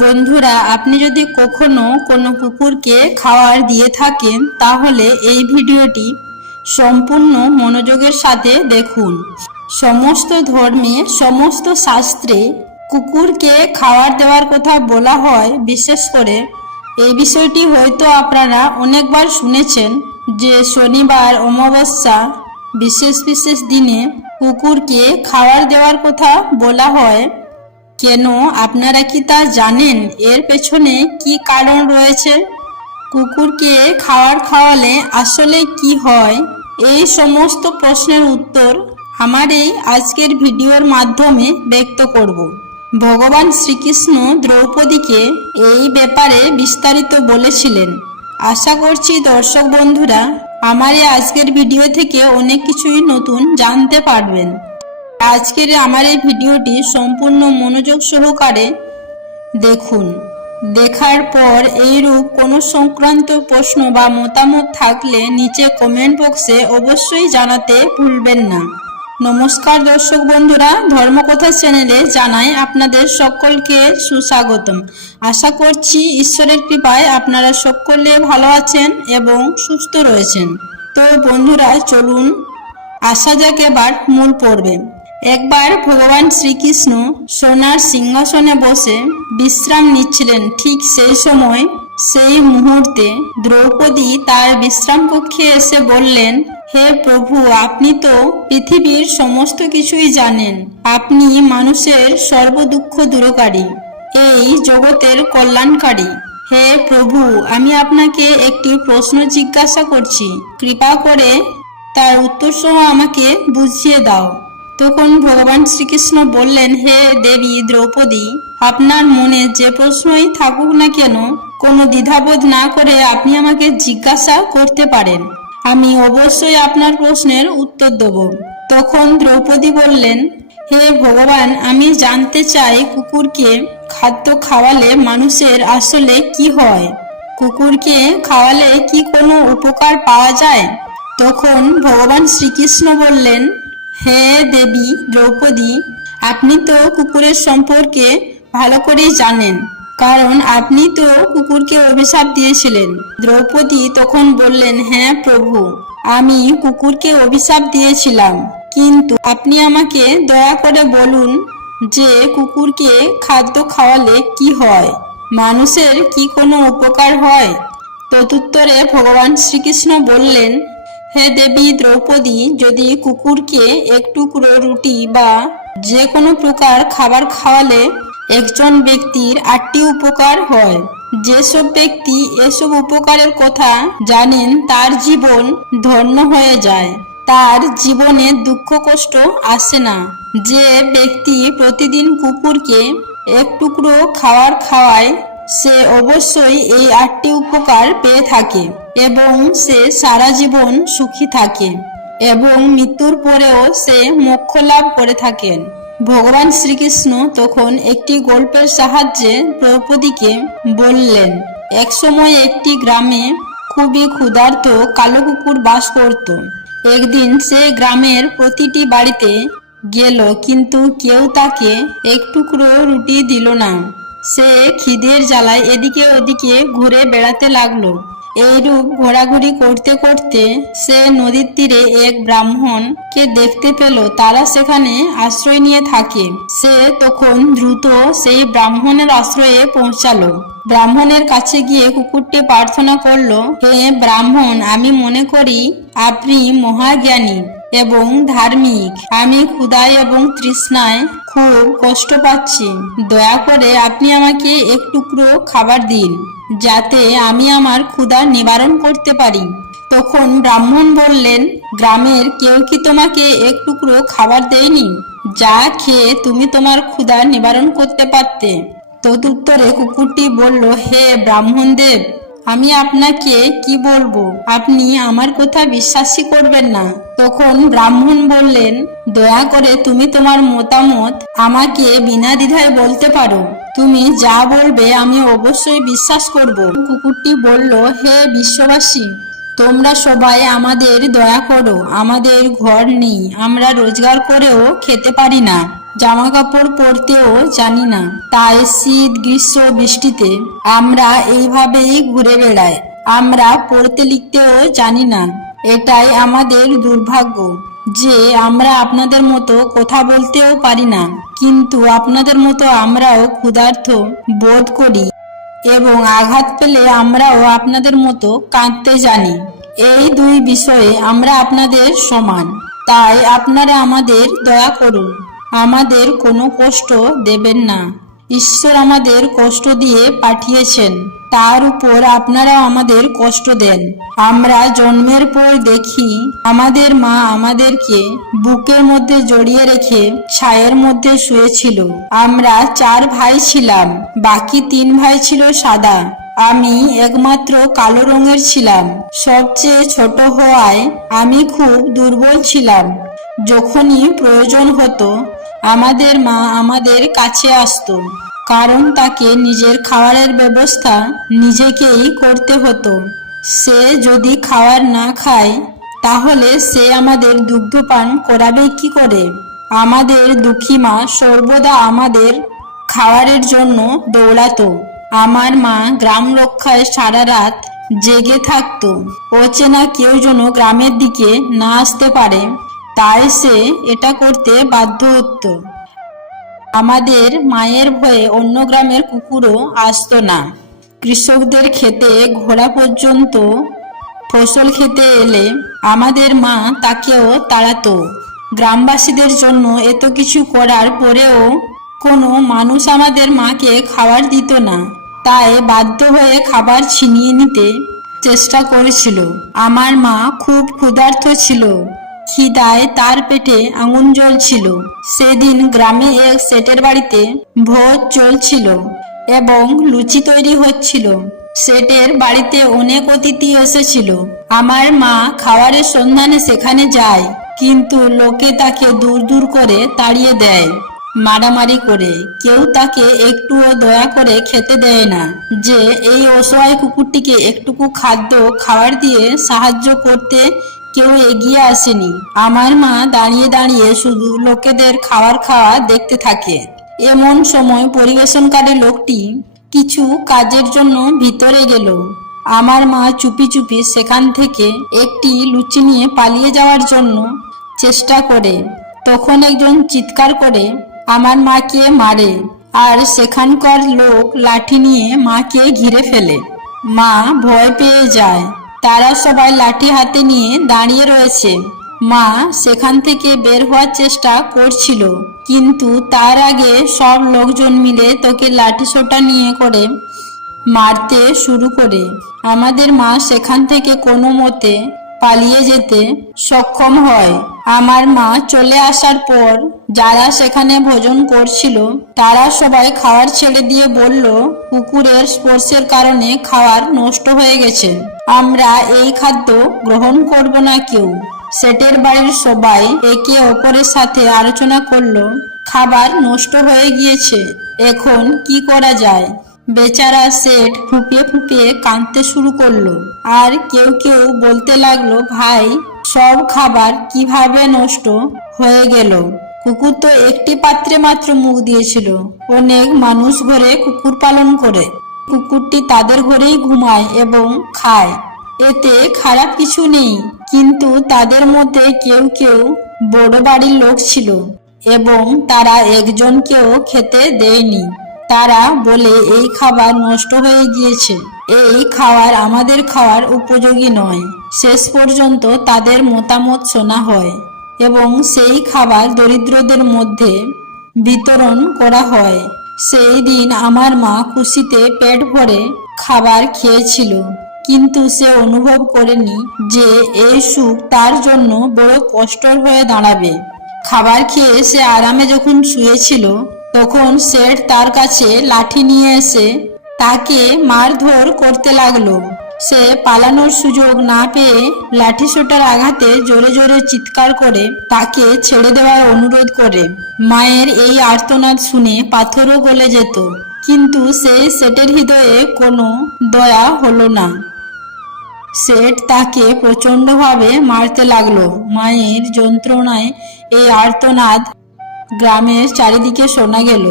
বন্ধুরা, আপনি যদি কখনো কোনো কুকুরকে খাবার দিয়ে থাকেন তাহলে এই ভিডিওটি সম্পূর্ণ মনোযোগের সাথে দেখুন। সমস্ত ধর্মে, সমস্ত শাস্ত্রে কুকুরকে খাবার দেওয়ার কথা বলা হয়। বিশেষ করে এই বিষয়টি হয়তো আপনারা অনেকবার শুনেছেন যে শনিবার, অমাবস্যা, বিশেষ বিশেষ দিনে কুকুরকে খাবার দেওয়ার কথা বলা হয়। কেন, আপনারা কি তা জানেন? এর পেছনে কি কারণ রয়েছে? কুকুরকে খাবার খাওয়ালে আসলে কি হয়? এই সমস্ত প্রশ্নের উত্তর আমার এই আজকের ভিডিওর মাধ্যমে ব্যক্ত করব। ভগবান শ্রীকৃষ্ণ দ্রৌপদীকে এই ব্যাপারে বিস্তারিত বলেছিলেন। আশা করছি দর্শক বন্ধুরা আমার এই আজকের ভিডিও থেকে অনেক কিছুই নতুন জানতে পারবেন। আজকের আমার এই ভিডিওটি সম্পূর্ণ মনোযোগ সহকারে দেখুন। দেখার পর এইরূপ কোনো সংক্রান্ত প্রশ্ন বা মতামত থাকলে নিচে কমেন্ট বক্সে অবশ্যই জানাতে ভুলবেন না। নমস্কার দর্শক বন্ধুরা, ধর্মকথা চ্যানেলে জানাই আপনাদের সকলকে সুস্বাগতম। আশা করছি ঈশ্বরের কৃপায় আপনারা সকলে ভালো আছেন এবং সুস্থ রয়েছেন। তো বন্ধুরা, চলুন আসা যাক এবার মূল পর্বে। একবার ভগবান শ্রীকৃষ্ণ সোনার সিংহাসনে বসে বিশ্রাম নিচ্ছিলেন। ঠিক সেই সময়, সেই মুহূর্তে দ্রৌপদী তার বিশ্রাম কক্ষে এসে বললেন, হে প্রভু, আপনি তো পৃথিবীর সমস্ত কিছুই জানেন। আপনি মানুষের সর্বদুঃখ দূরকারী, এই জগতের কল্যাণকারী। হে প্রভু, আমি আপনাকে একটি প্রশ্ন জিজ্ঞাসা করছি, কৃপা করে তার উত্তর সহ আমাকে বুঝিয়ে দাও। তখন ভগবান শ্রীকৃষ্ণ বললেন, হে দেবী দ্রৌপদী, আপনার মনে যে প্রশ্নই থাকুক না কেন, কোনো দ্বিধাবোধ না করে আপনি আমাকে জিজ্ঞাসা করতে পারেন। আমি অবশ্যই আপনার প্রশ্নের উত্তর দেব। তখন দ্রৌপদী বললেন, হে ভগবান, আমি জানতে চাই কুকুরকে খাদ্য খাওয়ালে মানুষের আসলে কি হয়? কুকুরকে খাওয়ালে কি কোনো উপকার পাওয়া যায়? তখন ভগবান শ্রীকৃষ্ণ বললেন, হে দেবী দ্রৌপদী, আপনি তো কুকুরের সম্পর্কে ভালো করেই জানেন, কারণ আপনি তো কুকুরকে অভিশাপ দিয়েছিলেন। দ্রৌপদী তখন বললেন, হ্যাঁ প্রভু, আমি কুকুরকে অভিশাপ দিয়েছিলাম, কিন্তু আপনি আমাকে দয়া করে বলুন যে কুকুরকে খাদ্য খাওয়ালে কি হয়? মানুষের কি কোনো উপকার হয়? তদুত্তরে ভগবান শ্রীকৃষ্ণ বললেন, হে দেবী দ্রৌপদী, যদি কুকুরকে এক টুকরো রুটি বা যে কোনো প্রকার খাবার খাওয়ালে একজন ব্যক্তির 8টি উপকার হয়। যেসব ব্যক্তি এসব উপকারের কথা জানেন তার জীবন ধন্য হয়ে যায়, তার জীবনে দুঃখ কষ্ট আসে না। যে ব্যক্তি প্রতিদিন কুকুরকে এক টুকরো খাবার খাওয়ায় সে অবশ্যই এই 8টি উপকার পেয়ে থাকে এবং সে সারা জীবন সুখী থাকে এবং মৃত্যুর পরেও সে মোক্ষ লাভ করে থাকেন। ভগবান শ্রীকৃষ্ণ তখন একটি গল্পের সাহায্যে দ্রৌপদীকে বললেন, এক সময় একটি গ্রামে খুবই ক্ষুধার্ত কালো কুকুর বাস করত। একদিন সে গ্রামের প্রতিটি বাড়িতে গেল, কিন্তু কেউ তাকে এক টুকরো রুটি দিল না। সে খিদের জ্বালায় এদিকে ওদিকে ঘুরে বেড়াতে লাগলো। এইরূপ ঘোরাঘুরি করতে করতে সে নদীর তীরে এক ব্রাহ্মণকে দেখতে পেল। তারা সেখানে আশ্রয় নিয়ে থাকে। সে তখন দ্রুত সেই ব্রাহ্মণের আশ্রয়ে পৌঁছালো। ব্রাহ্মণের কাছে গিয়ে কুকুরটি প্রার্থনা করলো, হে ব্রাহ্মণ, আমি মনে করি আপনি মহাজ্ঞানী এবং ধার্মিক। আমি ক্ষুধায় এবং তৃষ্ণায় খুব কষ্ট পাচ্ছি। দয়া করে আপনি আমাকে এক টুকরো খাবার দিন, যাতে আমি আমার ক্ষুধা নিবারণ করতে পারি। তখন ব্রাহ্মণ বললেন, গ্রামের কেউ কি তোমাকে এক টুকরো খাবার দেয়নি, যা খেয়ে তুমি তোমার ক্ষুধা নিবারণ করতে পারতে? তদুত্তরে কুকুরটি বলল, হে ব্রাহ্মণ দেব, আমি আপনাকে কি বলবো, আপনি আমার কথা বিশ্বাসই করবেন না। তখন ব্রাহ্মণ বললেন, দয়া করে তুমি তোমার মতামত আমাকে বিনা দ্বিধায় বলতে পারো। তুমি যা বলবে আমি অবশ্যই বিশ্বাস করব। কুকুরটি বলল, হে বিশ্ববাসী, তোমরা সবাই আমাদের দয়া করো। আমাদের ঘর নেই, আমরা রোজগার করেও খেতে পারি না। জামা কাপড় পরতেও জানি না। তাই শীত গ্রীষ্ম বৃষ্টিতে আমরা এইভাবেই ঘুরে বেড়াই। আমরা পড়তে লিখতেও জানি না। এটাই আমাদের দুর্ভাগ্য যে আমরা আপনাদের মতো কথা বলতেও পারি না, কিন্তু আপনাদের মতো আমরাও ক্ষুধার্ত বোধ করি এবং আঘাত পেলে আমরাও আপনাদের মতো কাঁদতে জানি। এই দুই বিষয়ে আমরা আপনাদের সমান। তাই আপনারা আমাদের দয়া করুন, আমাদের কোনো কষ্ট দেবেন না। ঈশ্বর আমাদের কষ্ট দিয়ে পাঠিয়েছেন, তার উপর আপনারাও আমাদের কষ্ট দেন। আমরা জন্মের পর দেখি আমাদের মা আমাদেরকে বুকের মধ্যে জড়িয়ে রেখে ছায়ের মধ্যে শুয়েছিল। আমরা 4 ভাই ছিলাম, বাকি 3 ভাই ছিল সাদা। আমি একমাত্র কালো রঙের ছিলাম। সবচেয়ে ছোট হওয়ায় আমি খুব দুর্বল ছিলাম। যখনই প্রয়োজন হতো আমাদের মা আমাদের কাছে আসতো, কারণ তাকে নিজের খাবারের ব্যবস্থা নিজেকেই করতে হতো। সে যদি খাবার না খায় তাহলে সে আমাদের দুগ্ধপান করাবে কি করে? আমাদের দুঃখী মা সর্বদা আমাদের খাবারের জন্য দৌড়াতো। আমার মা গ্রাম রক্ষায় সারা রাত জেগে থাকতো। অচেনা কেউ যেন গ্রামের দিকে না আসতে পারে, তাই সে এটা করতে বাধ্য হতো। আমাদের মায়ের ভয়ে অন্য গ্রামের কুকুরও আসতো না। কৃষকদের ক্ষেতে ঘোড়া পর্যন্ত ফসল খেতে এলে আমাদের মা তাকেও তাড়াতো। গ্রামবাসীদের জন্য এত কিছু করার পরেও কোনো মানুষ আমাদের মাকে খাবার দিত না, তাই বাধ্য হয়ে খাবার ছিনিয়ে নিতে চেষ্টা করেছিল। আমার মা খুব ক্ষুধার্ত ছিল। খিদায় তার পেটে আগুন জ্বলছিল। সেদিন গ্রামে এক সেটের বাড়িতে ভোজ চলছিল এবং লুচি তৈরি হচ্ছিল। সেটের বাড়িতে অনেক অতিথি এসেছিল। আমার মা খাবারের সন্ধানে সেখানে যায়, কিন্তু লোকে তাকে দূর দূর করে তাড়িয়ে দেয়, মারামারি করে। কেউ তাকে একটুও দয়া করে খেতে দেয় না যে এই অসহায় কুকুরটিকে একটুকু খাদ্য খাবার দিয়ে সাহায্য করতে কেউ এগিয়ে আসেনি। আমার মা দাঁড়িয়ে দাঁড়িয়ে শুধু লোকেদের খাবার খাওয়া দেখতে থাকে। এমন সময় পরিবেশনকারী লোকটি কিছু কাজের জন্য ভিতরে গেল। আমার মা চুপি চুপি সেখান থেকে একটি লুচি নিয়ে পালিয়ে যাওয়ার জন্য চেষ্টা করে। তখন একজন চিৎকার করে আমার মাকে মারে, আর সেখানকার লোক লাঠি নিয়ে মাকে ঘিরে ফেলে। মা ভয় পেয়ে যায়। তারা সবাই লাঠি হাতে নিয়ে দাঁড়িয়ে রয়েছে। মা সেখান থেকে বের হওয়ার চেষ্টা করছিল, কিন্তু তার আগে সব লোকজন মিলে তোকে লাঠি সোঁটা নিয়ে করে মারতে শুরু করে। আমাদের মা সেখান থেকে কোনো মতে পালিয়ে যেতে সক্ষম হয়। আমার মা চলে আসার পর যারা সেখানে ভোজন করছিল তারা সবাই খাবার ছেড়ে দিয়ে বলল, কুকুরের স্পর্শের কারণে খাবার নষ্ট হয়ে গেছে, আমরা এই খাদ্য গ্রহণ করব না কেউ। সেটের বাড়ির সবাই একে অপরের সাথে আলোচনা করলো, খাবার নষ্ট হয়ে গিয়েছে, এখন কি করা যায়? বেচারা সেট ফুঁপিয়ে ফুঁপিয়ে কাঁদতে শুরু করলো। আর কেউ কেউ বলতে লাগলো, ভাই, সব খাবার কিভাবে নষ্ট হয়ে গেল? কুকুর তো একটি পাত্রে মাত্র মুখ দিয়েছিল। অনেক মানুষ ঘরে কুকুর পালন করে, কুকুরটি তাদের ঘরেই ঘুমায় এবং খায়, এতে খারাপ কিছু নেই। কিন্তু তাদের মধ্যে কেউ কেউ বড় বাড়ির লোক ছিল এবং তারা একজনকেও খেতে দেয়নি। তারা বলে এই খাবার নষ্ট হয়ে গিয়েছে, এই খাবার আমাদের খাওয়ার উপযোগী নয়। শেষ পর্যন্ত তাদের মতামত শোনা হয় এবং সেই খাবার দরিদ্রদের মধ্যে বিতরণ করা হয়। সেই দিন আমার মা খুশিতে পেট ভরে খাবার খেয়েছিল, কিন্তু সে অনুভব করেনি যে এই সুখ তার জন্য বড় কষ্টের হয়ে দাঁড়াবে। খাবার খেয়ে সে আরামে যখন শুয়েছিল তখন সেট তার কাছে লাঠি নিয়ে এসে তাকে মারধর করতে লাগলো। সে পালানোর সুযোগ না পেয়ে লাঠি সোঁটার আঘাতে জোরে জোরে চিৎকার করে তাকে ছেড়ে দেওয়ার অনুরোধ করে। মায়ের এই আর্তনাদ শুনে পাথরও গলে যেত, কিন্তু সেই সেটের হৃদয়ে কোনো দয়া হলো না। সেট তাকে প্রচন্ডভাবে মারতে লাগলো। মায়ের যন্ত্রণায় এই আর্তনাদ গ্রামের চারিদিকে শোনা গেল,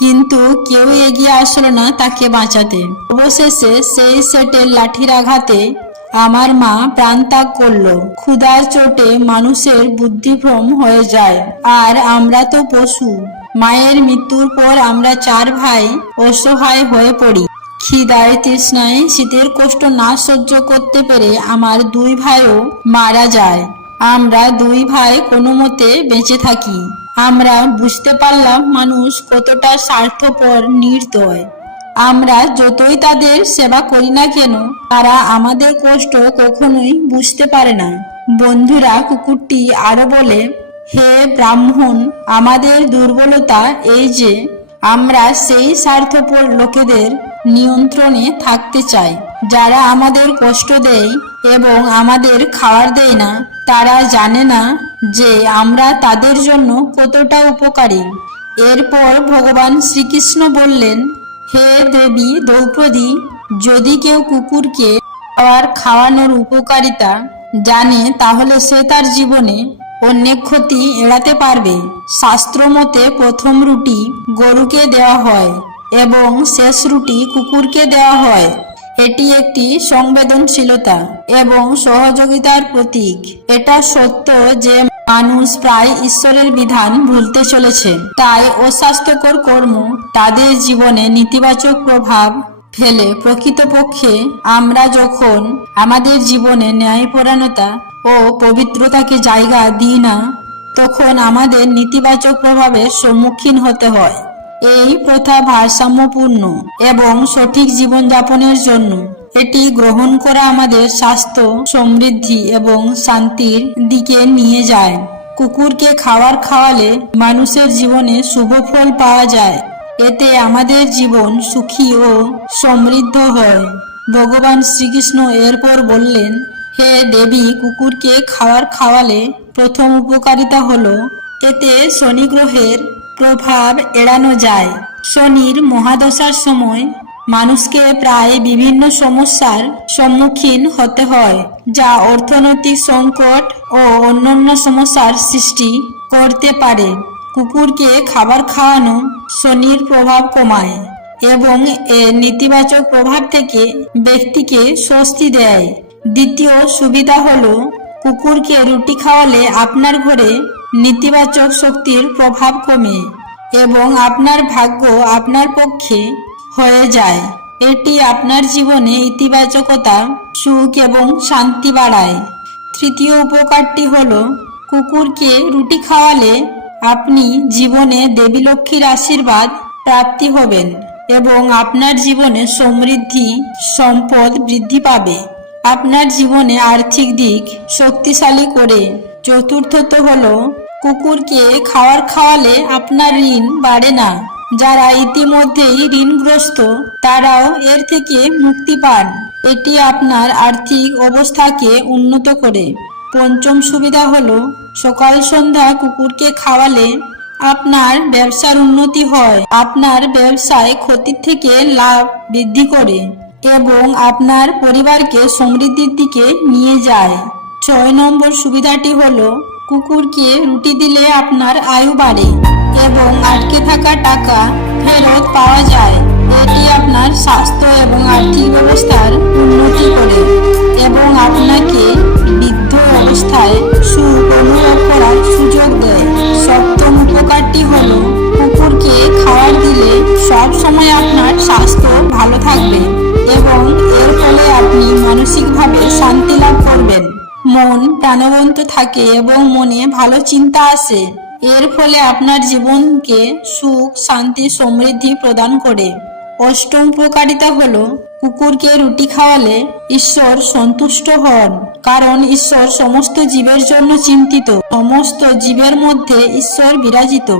কিন্তু কেউ এগিয়ে আসলো না তাকে বাঁচাতে। অবশেষে সেই সেটের লাঠির আঘাতে আমার মা প্রাণত্যাগ করলো। ক্ষুধার চোটে মানুষের বুদ্ধিভ্রম হয়ে যায়, আর আমরা তো পশু। মায়ের মৃত্যুর পর আমরা 4 ভাই অসহায় হয়ে পড়ি। খিদায় তৃষ্ণায় শীতের কষ্ট না সহ্য করতে পেরে আমার 2 ভাইও মারা যায়। আমরা 2 ভাই কোনো মতে বেঁচে থাকি। আমরা বুঝতে পারলাম মানুষ কতটা স্বার্থপর, নির্দয়। আমরা যতই তাদের সেবা করি না কেন, তারা আমাদের কষ্ট কখনোই বুঝতে পারে না। বন্ধুরা, কুকুরটি আরো বলে, হে ব্রাহ্মণ, আমাদের দুর্বলতা এই যে আমরা সেই স্বার্থপর লোকেদের নিয়ন্ত্রণে থাকতে চাই, যারা আমাদের কষ্ট দেয় এবং আমাদের খাবার দেয় না। তারা জানে না যে আমরা তাদের জন্য কতটা উপকারী। এরপর ভগবান শ্রীকৃষ্ণ বললেন, হে দেবী দ্রৌপদী, যদি কেউ কুকুরকে খাওয়ানোর উপকারিতা জানে, তাহলে সে তার জীবনে অনেক ক্ষতি এড়াতে পারবে। শাস্ত্র মতে প্রথম রুটি গরুকে দেওয়া হয় এবং শেষ রুটি কুকুরকে দেওয়া হয়। এটি একটি সংবেদনশীলতা এবং সহযোগিতার প্রতীক। এটা সত্য যে মানুষ প্রায় ঈশ্বরের বিধান ভুলতে চলেছে, তাই অস্বাস্থ্যকর কর্ম তাদের জীবনে নেতিবাচক প্রভাব ফেলে। প্রকৃতপক্ষে আমরা যখন আমাদের জীবনে ন্যায়পরায়ণতা ও পবিত্রতাকে জায়গা দিই না, তখন আমাদের নেতিবাচক প্রভাবের সম্মুখীন হতে হয়। এই প্রথা ভারসাম্যপূর্ণ এবং সঠিক জীবনযাপনের জন্য। এটি গ্রহণ করা আমাদের স্বাস্থ্য, সমৃদ্ধি এবং শান্তির দিকে নিয়ে যায়। কুকুরকে খাওয়ালে মানুষের জীবনে শুভ ফল পাওয়া যায়। এতে আমাদের জীবন সুখী ও সমৃদ্ধ হয়। ভগবান শ্রীকৃষ্ণ এরপর বললেন, হে দেবী, কুকুরকে খাওয়ালে প্রথম উপকারিতা হলো, এতে শনি গ্রহের প্রভাব এড়ানো যায়। শনির মহাদশার সময় মানুষকে প্রায় বিভিন্ন সমস্যার সম্মুখীন হতে হয়, যা অর্থনৈতিক সংকট ও অন্যান্য সমস্যার সৃষ্টি করতে পারে। কুকুরকে খাবার খাওয়ানো শনির প্রভাব কমায় এবং এর নেতিবাচক প্রভাব থেকে ব্যক্তিকে স্বস্তি দেয়। দ্বিতীয় সুবিধা হলো, কুকুরকে রুটি খাওয়ালে আপনার ঘরে নেতিবাচক শক্তির প্রভাব কমে এবং আপনার ভাগ্য আপনার পক্ষে হয়ে যায়। এটি আপনার জীবনে ইতিবাচকতা, সুখ এবং শান্তি বাড়ায়। তৃতীয় উপকারটি হলো, কুকুরকে রুটি খাওয়ালে আপনি জীবনে দেবী লক্ষ্মীর আশীর্বাদ প্রাপ্তি হবেন এবং আপনার জীবনে সমৃদ্ধি, সম্পদ বৃদ্ধি পাবে। আপনার জীবনে আর্থিক দিক শক্তিশালী করে। চতুর্থত হলো, কুকুরকে খাওয়ালে আপনার ঋণ বাড়ে না। যারা ইতিমধ্যেই ঋণগ্রস্ত, তারাও এর থেকে মুক্তি পান। এটি আপনার আর্থিক অবস্থাকে উন্নত করে। পঞ্চম সুবিধা হলো, সকাল সন্ধ্যা কুকুরকে খাওয়ালে আপনার ব্যবসার উন্নতি হয়। আপনার ব্যবসায় ক্ষতির থেকে লাভ বৃদ্ধি করে এবং আপনার পরিবারকে সমৃদ্ধির দিকে নিয়ে যায়। 6 নম্বর সুবিধাটি হলো, কুকুরকে রুটি দিলে আপনার আয়ু বাড়ে এবং আটকে থাকা টাকা ফেরত পাওয়া যায়। এটি আপনার স্বাস্থ্য এবং আর্থিক ব্যবস্থার উন্নতি করে এবং আপনাকে বৃদ্ধ অবস্থায় সুখ অনুভব করার সুযোগ দেয়। সপ্তম উপকারটি হলো, কুকুরকে খাবার দিলে সব সময় আপনার স্বাস্থ্য ভালো থাকবে এবং এর ফলে আপনি মানসিকভাবে শান্তি লাভ করবেন। মন প্রাণবন্ত থাকে এবং মনে ভালো চিন্তা আসে। এর ফলে আপনার জীবনকে সুখ, শান্তি, সমৃদ্ধি প্রদান করে। অষ্টম উপকারিতা হলো, কুকুরকে রুটি খাওয়ালে ঈশ্বর সন্তুষ্ট হন, কারণ ঈশ্বর সমস্ত জীবের জন্য চিন্তিত। সমস্ত জীবের মধ্যে ঈশ্বর বিরাজিত।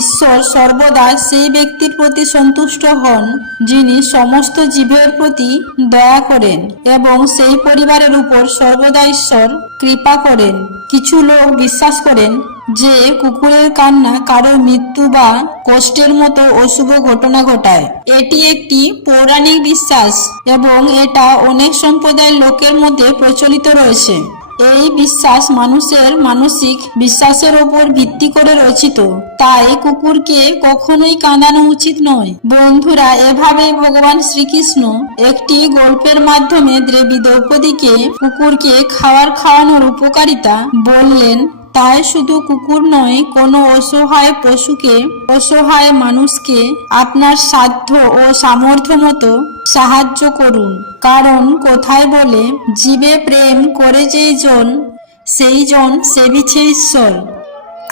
ঈশ্বর সর্বদা সেই ব্যক্তির প্রতি সন্তুষ্ট হন যিনি সমস্ত জীবের প্রতি দয়া করেন এবং সেই পরিবারের উপর সর্বদা ঈশ্বর কৃপা করেন। কিছু লোক বিশ্বাস করেন যে কুকুরের কান্না কারো মৃত্যু বা কষ্টের মতো অশুভ ঘটনা ঘটায়। এটি একটি পৌরাণিক বিশ্বাস এবং এটা অনেক সম্প্রদায়ের লোকের মধ্যে প্রচলিত রয়েছে। এই বিশ্বাস মানুষের মানসিক বিশ্বাসের ওপর ভিত্তি করে রচিত, তাই কুকুরকে কখনোই কাঁদানো উচিত নয়। বন্ধুরা, এভাবেই ভগবান শ্রীকৃষ্ণ একটি গল্পের মাধ্যমে দেবী দ্রৌপদীকে কুকুরকে খাওয়ানোর উপকারিতা বললেন। তাই শুধু কুকুর নয়, কোনো অসহায় পশুকে, অসহায় মানুষকে আপনার সাধ্য ও সামর্থ্য মতো সাহায্য করুন। কারণ কথায় বলে, জীবে প্রেম করে সেই জন সেবিছে ঈশ্বর।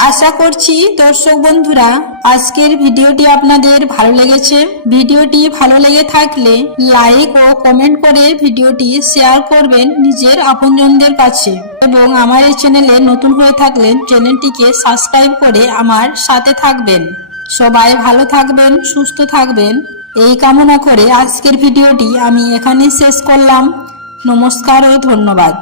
আশা করছি দর্শক বন্ধুরা, আজকের ভিডিওটি আপনাদের ভালো লেগেছে। ভিডিওটি ভালো লেগে থাকলে লাইক ও কমেন্ট করে ভিডিওটি শেয়ার করবেন নিজের আপনজনদের কাছে, এবং আমার এই চ্যানেলে নতুন হয়ে থাকলে চ্যানেলটিকে সাবস্ক্রাইব করে আমার সাথে থাকবেন। সবাই ভালো থাকবেন, সুস্থ থাকবেন, এই কামনা করে আজকের ভিডিওটি আমি এখানেই শেষ করলাম। নমস্কার ও ধন্যবাদ।